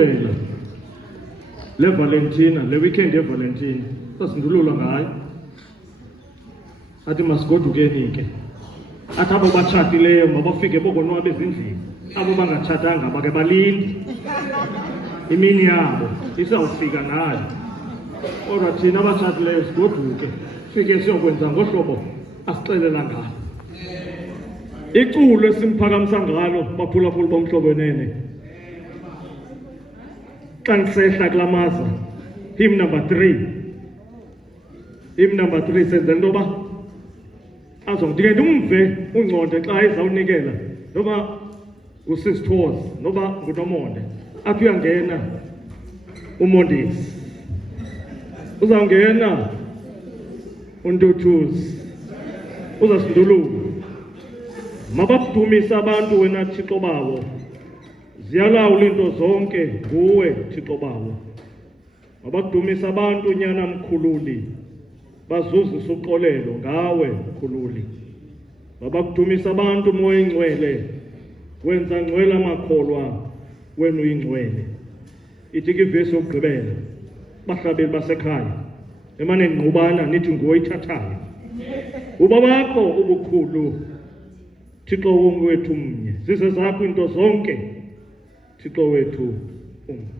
Umbela le Valentina le weekend ye Valentina sasindulula ngayo athi masigodukeni ke athi abo batshatileyo mabafike bokonwabe ezindlini abo bangatshatanga bake balinde imini yabo isawufika nayo kodwa thina abatshatileyo sigoduke fike siyokwenza ngohlobo asixelela ngalo iculo esimphakamisa ngalo baphulaphula bomhlobenene xa nisehla kulamaza hymn number 3 senze into yoba azongidike ndimve ungconde xa ezawunikela noba ngusisithozi noba ngunomonde athi uyangena umondisi uzawungena untuthuzi uzasindulula mabadumise abantu wena Thixo bawo ziyalawula into zonke nguwe Thixo bawo mabadumise abantu nyana mkhululi bazuzisa uxolelo ngawe mkhululi mabadumise abantu moya ingcwele wenza ngcwele amakholwa wena uyingcwele ithi ke ivesi yokugqibela bahlabeli basekhaya emane ngqubana nithi nguwe ithathayo uba bakho ubukhulu Thixo wethu mnye zize zakho into zonke Thixo wethu umnye